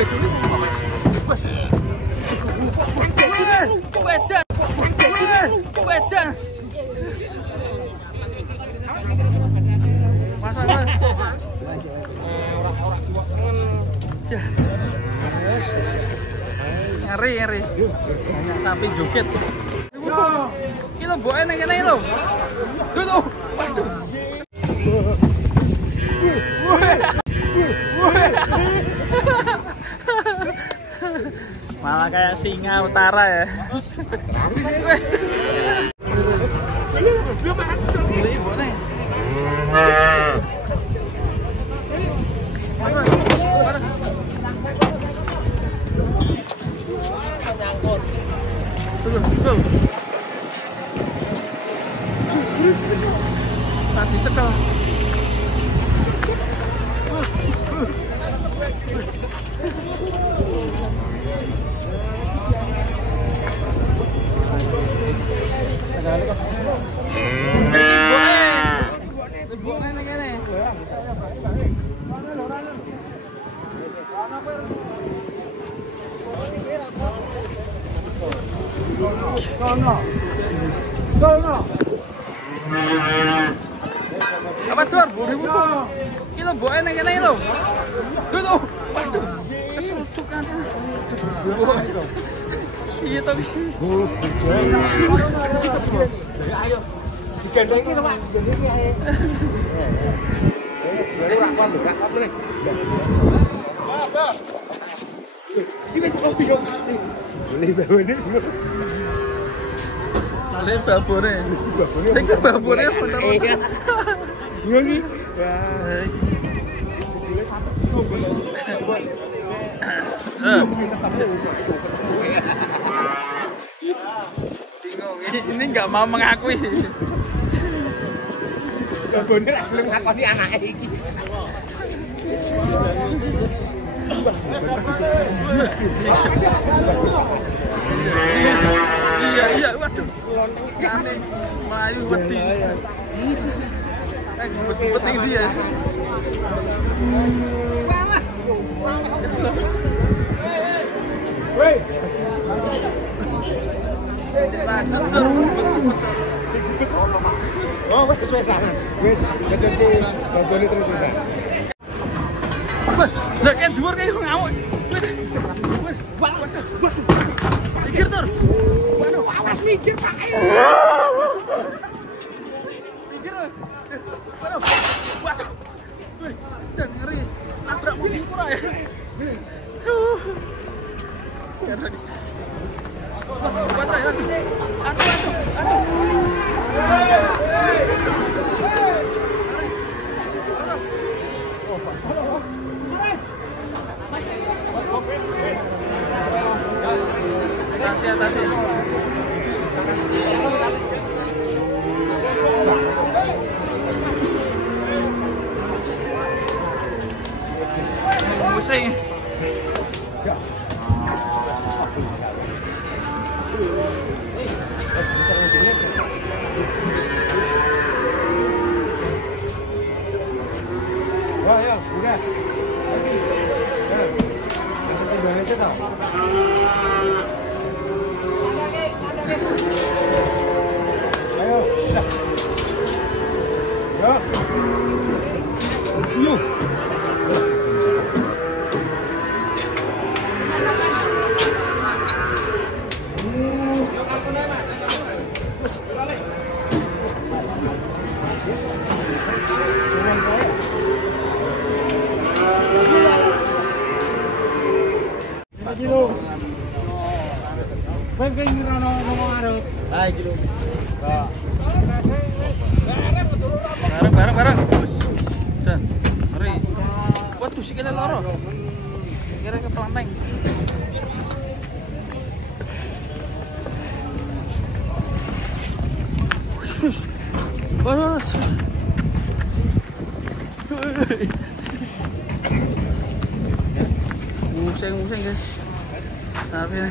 Wedan. Wedan. Masalah. Ya. Ngeri. Banyak sapi joget. Iki lho mboke nang kene lho. Dulu. Waduh. Malah kayak singa utara ya. Tadi cekel. Apa tuh? Buru-buru. Kilo mboke nang kene lho. Dulu. Waduh. Kesutukan. Iya to iki. Ayo. Digendong iki, Pak. Digendong iki ae. Rakon nih. Bah. Iki wis kopi yo. Boleh bawane. Boleh babone. Iki babone foto. Iya. Iya iki. Wah. Judule santet. Bingung, ini nggak mau mengakui. Babone ra gelem ngakoni anake iki. Iya, waduh. Kane mlayu wedi. Penting dia. Woi. Lanjut tuh. Cekupet ono, Pak. Oh, wis jangan. Wis ngedeki babone terus wis. Lah kan dhuwur kayak ngamuk. Wis, waduh. Mikir tur. Waduh, awas mikir, Pak. Mikir. Waduh. Wih, dan ngeri. Nabrak putih pura ya. Sekarang nih. Aduh. Tasya. Pusing. Wah ya, buka. Indonesia tau. Ayo, dah. Ya. Yuk. Kilo. Bengkel ngirono ngomong arep. Ah, kilo. Bareng. Bus. Dan mari. Waduh sikile loro. Kira ke pelanteng. Bos. Musing guys. Sampai.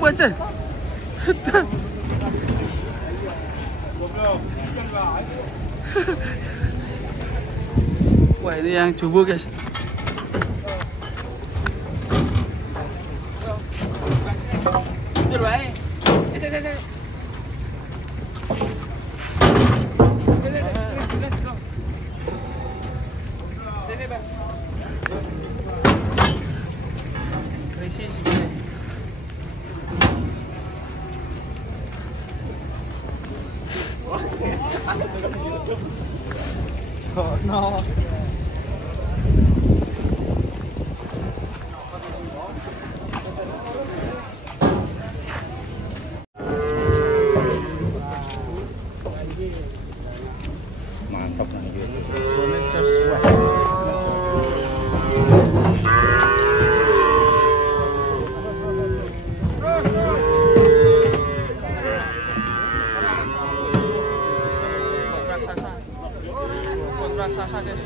Baca. Wah ini yang jumbo guys. Jur wae. Krisis gini. Oh no. Mantap nih gitu. Boleh just wah. Raksasa guys.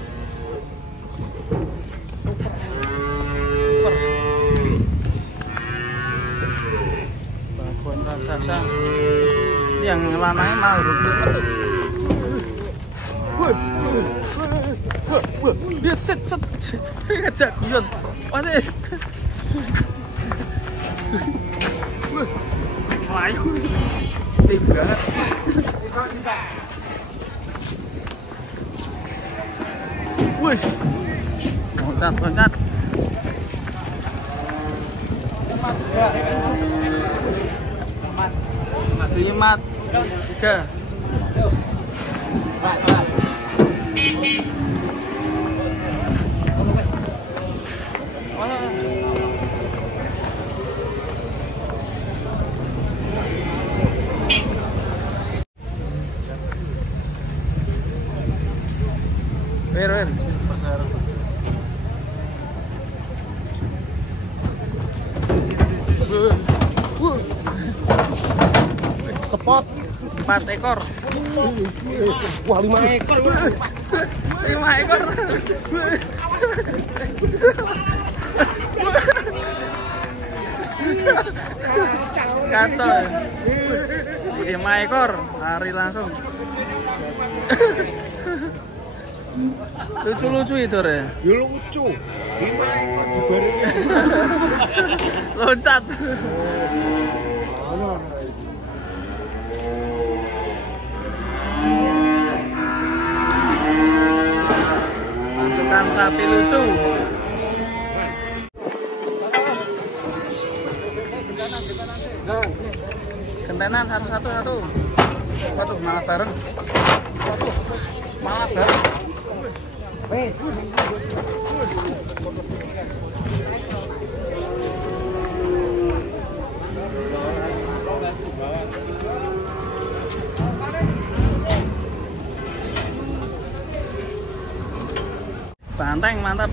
Super. Babon raksasa. Yang lanangnya mau rumput. Dia set. Ngajak guyon. Wah. Ayo. Tiga. Wih, loncat. Limat, 3. Wer. Spot 4 ekor. Wah 5 ekor. 5 ekor. Kacau. 5 ekor, lari langsung. Lucu-lucu itu re. Ya lucu. 5 ekor dibarengi. Loncat. Masukkan sapi lucu. Gentenan satu. Waduh, malah bareng. Banteng, mantap.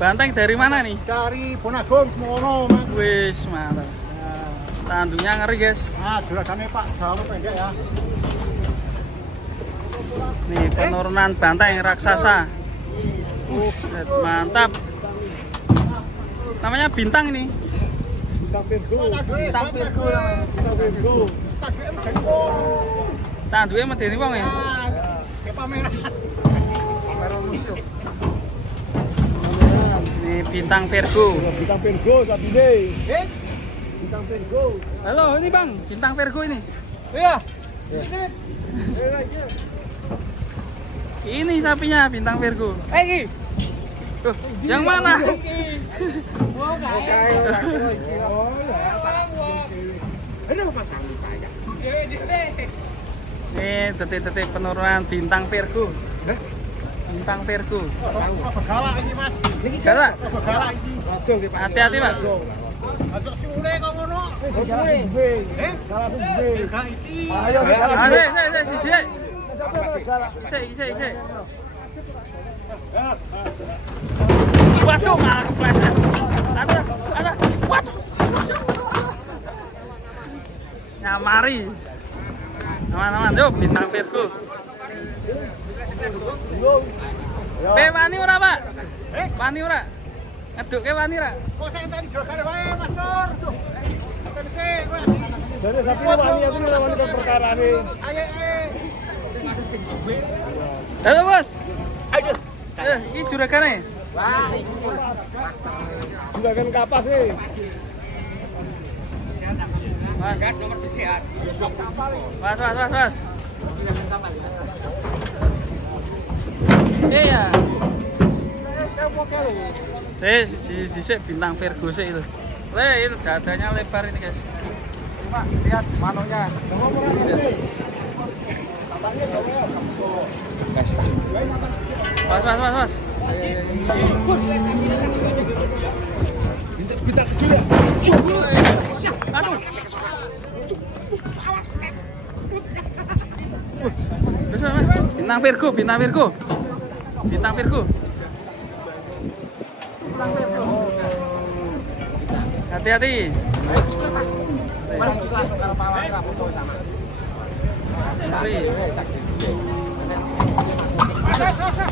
Banteng dari mana nih? Dari Bonagung Semono, Mas. Wis, mantap. Tandungnya ngeri, guys. Nah, juragannya Pak, jauh pendek ya. Nih, penurunan banteng raksasa. Mantap. Namanya Bintang ini. Bintang Virgo. Bintang Virgo namanya. Bintang Virgo. Tanduke medeni wong ya. Pameran. Pameran museum. Nih Bintang Virgo. Bintang Virgo tapi deh. Bintang Virgo. Halo, ini Bang, Bintang Virgo ini. Iya. Ini sapinya Bintang Virgo. Ini. Tuh, yang mana? Nih, detik-detik penurunan Bintang Virgo. Bintang Virgo. Galak ini, Mas. Galak. Galak ini. Hati-hati, Pak. Ajak sule kok ngono. Sule. Galak sule. Ayo, sik. Waduh, malah kepleset. Ada. Waduh. Nyamari. Aman. Yuk, Bintang Virgo. Wani ora, Pak? Wani ora? Ngedukke wani ora? Kok sing tadi jogane wae, Mas Nur. Tadi sik, Mas. Jare sapi wani aku lawan perkarane. Ayo. Halo, Bos. Ayo. Iki juragane. Wah, iki. Juragan kapas nih. Mas. Nomor sisian. Mas. Iya. Si bintang Virgo sih itu. Itu dadanya lebar ini guys. Pak, lihat manunya. Mas. Kita kecil ya. Aduh. Bintang Virgo. Hati-hati. Mas.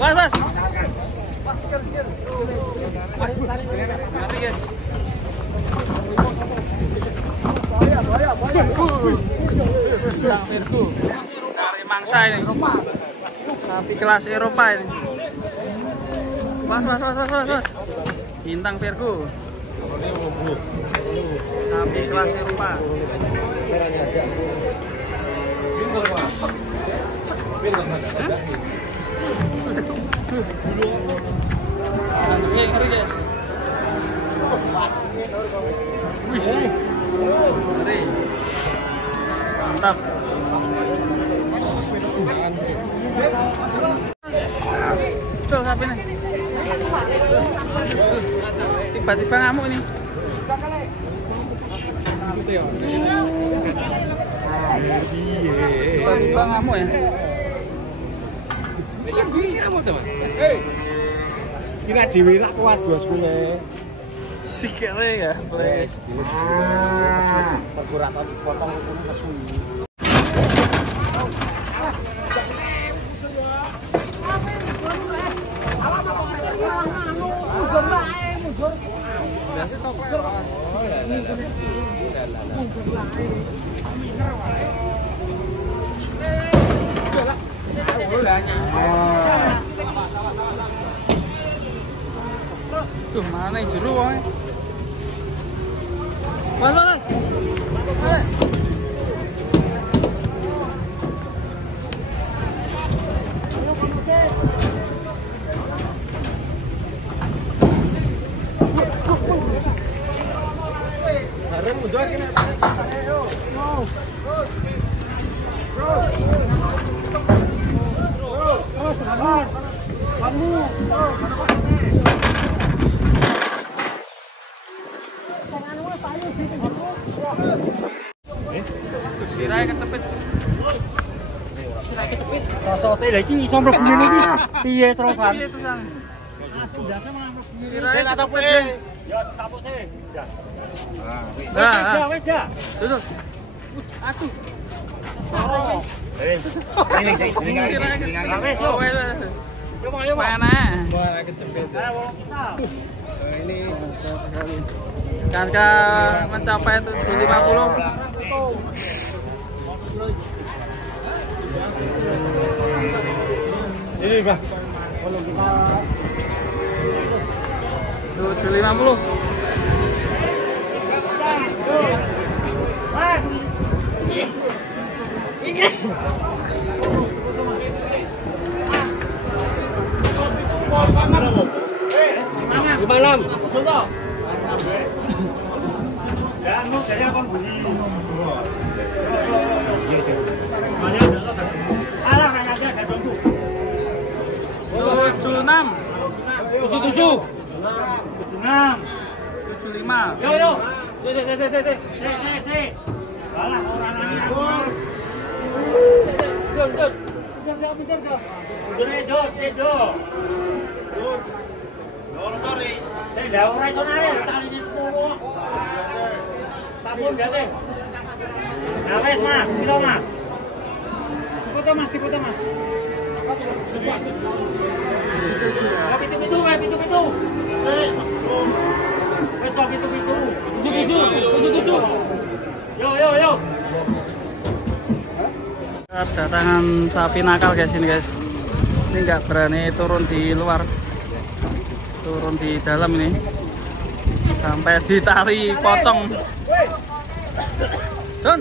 Mari guys. Bintang Virgo. Cari mangsa ini. Sapi kelas Eropa ini. Mas. Bintang Virgo. Sapi kelas Eropa. Ngeri guys. Wih. Ngeri. Mantap. Coba sapi nih. Tiba-tiba ngamuk ini. Tiba-tiba ngamuk ya. Kira dewi rak kuat bosku le. Sikile ya, play. Perguratan dipotong itu kesu. Tuh mana yang jeru woy. Mas. Sirai kecepit. Sosote lagi iso mlebu ngene iki. Piye terusan? Piye terusan? Saya tak tahu pe. Ya tapu sih. Ya. Nah, Wes ya. tuh. Aduh. Soro. Wes yo. Yo ayo. Mana? Bola kecepit. Wolong kita. Ini Sekali. Harga mencapai 750. ini Pak. 750. Gimana? Ya, lu saya kon bunyi. Alah nanya aja ada tunggu. 76. 77. 76. 75. Yo. Si. Alah orang nanya. Dur. Edo. Dah ora iso nae tali di 10. Tapun gak sih? Nah wes Mas, piro Mas? Dipoto Mas. Pitu-pitu. Wes kok pitu-pitu. 77. Yo. Kedatangan sapi nakal guys ini guys. Ini nggak berani turun di luar. Turun di dalam ini. Sampai ditali pocong. Don,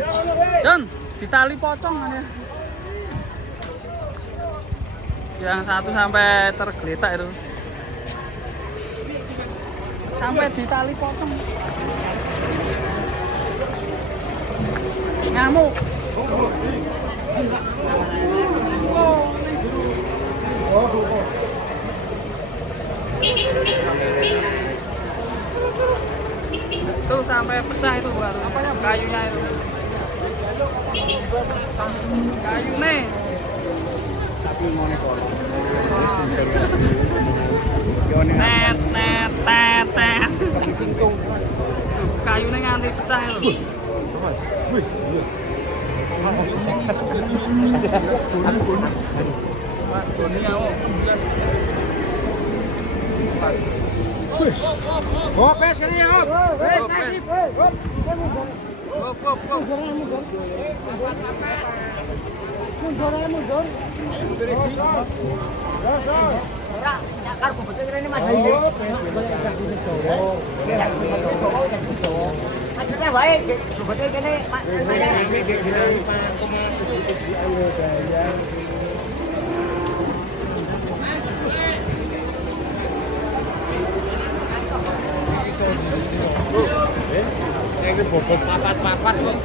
ditali pocong ya. Yang satu sampai tergeletak itu. Sampai ditali pocong. Ngamuk. Itu sampai pecah itu baru. Kayunya itu. Kayu nih. Tapi mau nekor. Net. Kayunya nganti pecah itu. Oke, sekali ya, Om. Kasih. Mundur. Ora, nyakar betul ini Mas. Maksudnya baik, betul kene ini bobot papat kok.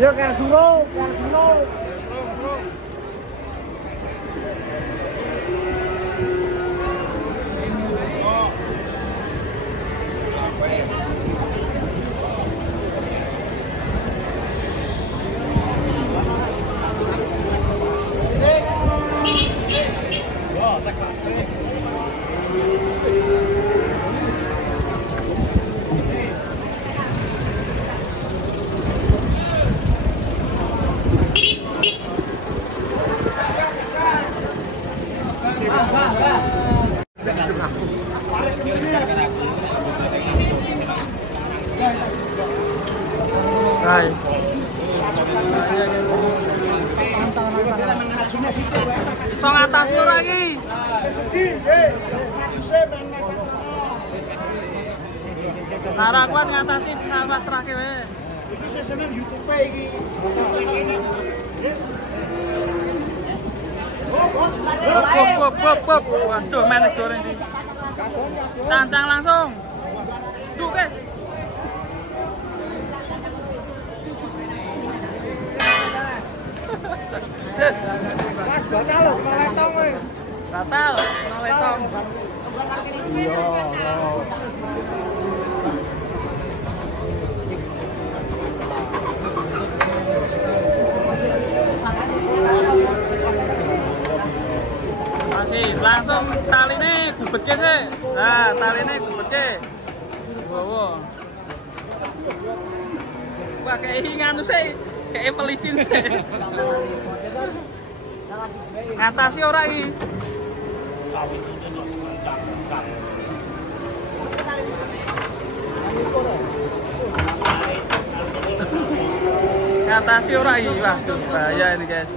Yo kan dulu. Hai. Iso ngatasi ora iki? Ora kuat ngatasi sama serake wae. Iki seneng YouTube iki. Hop. Waduh, menek goreng iki. Cancang langsung. Duh, ke. Mas batal lho, letong kowe. Batal, letong. Masih langsung taline gubetke sih. Nah, taline gubetke. Wow. Wah, kayak nganu sih. Kayak pelicin sih. Ngatasi ora iki. Ngatasi ora iki. Waduh, bahaya ini, guys.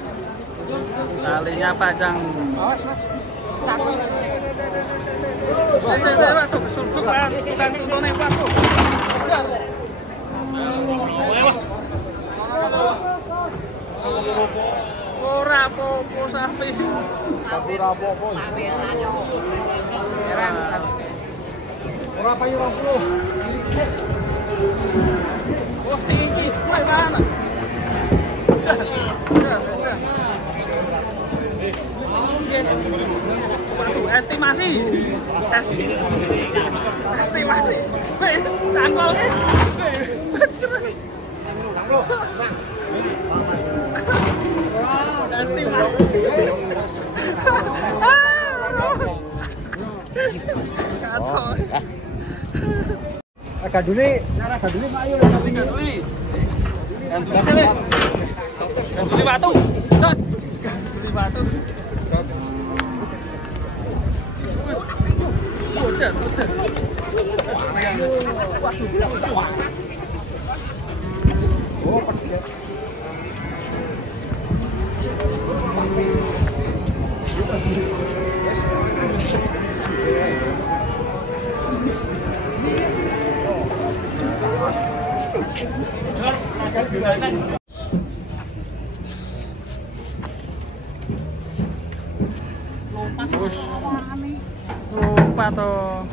Talinya panjang. Awas, Mas. Cakep. Saya waduh kesunduk kan. Bukan tuntune waduh. Ora apa-apa sapi. Ora apa-apa. Ora payu 20. Oh, tinggi, mulai mana? Waduh, estimasi. Weh, cangkolnya. Estimasi. Kacau. Gadule ayo Gaduli. Gaduli batu. Gaduli batu. Udah. Oh, pergi. Bos. Lupa toh.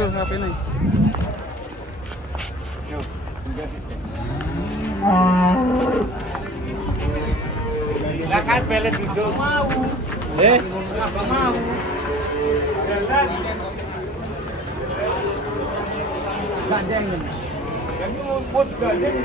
Betul HP ini. Lah kan belet duduk. Mau. Abang mau. Gandeng. Yang mau gandeng.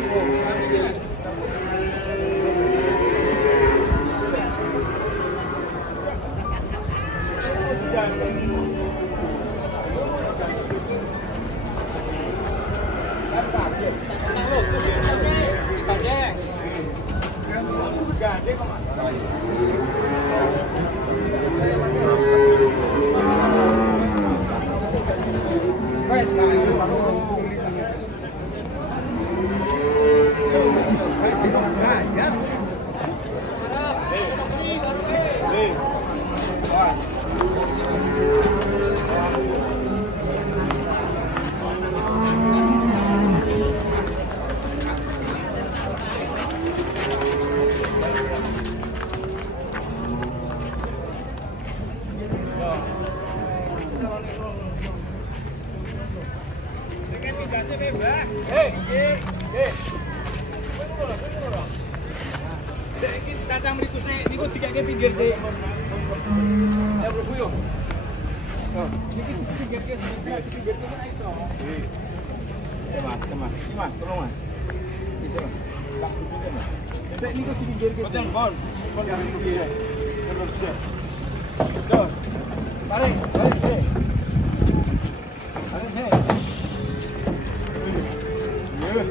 Kacang mriku sik niku dikake pinggir sik. Ya Bro yo. Oh, niki pinggirke pinggirke kan iso. Mas, tolong Mas. Itu. Tak butuhkan Mas. Nek niku pinggirke. Boten kon niku piye. Terus ya. Tuh. Tarik sik. Tarik sik. Weh.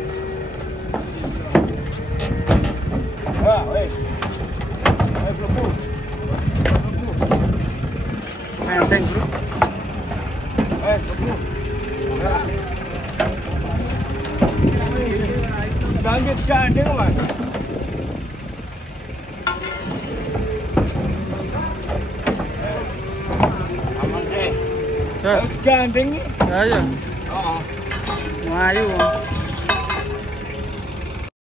Belum. Enteng, Bro. Belum. Gandeng gandeng, Mas. Aman deh. Gandeng. Ya. Heeh. Melayu.